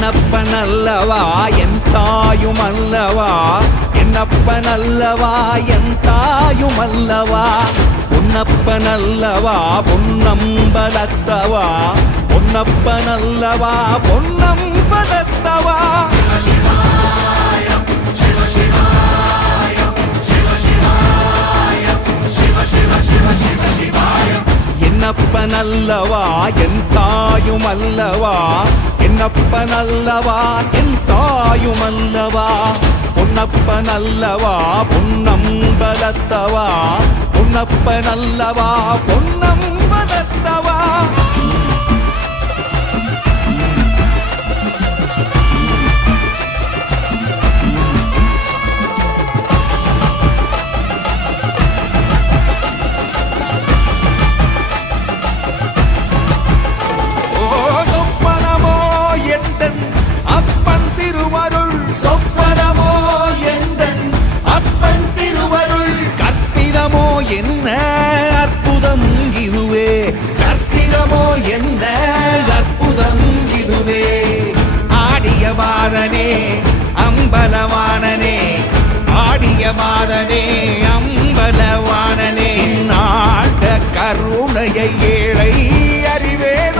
என்னப்பனல்லவா என் தாயுமல்லவா, என்னப்பனல்லவா என் தாயுமல்லவா, பொன்னப்பனல்லவா பொன்னம்பலத்தவா, பொன்னப்பனல்லவா பொன்னம்பலத்தவா. என்னப்பனல்லவா என் தாயுமல்லவா, என்னப்பனல்லவா என் தாயுமல்லவா, பொன்னப்பனல்லவா பொன்னம்பலத்தவா, பொன்னப்பனல்லவா பொன்னம்பலத்தவா. என்ன அற்புதம் இதுவே, கற்பிதமோ என்ன அற்புதம் இதுவே. ஆடிய மாதனே அம்பலவானனே, ஆடிய மாதனே அம்பலவானனே, நாட கருணையை ஏழை அறிவேன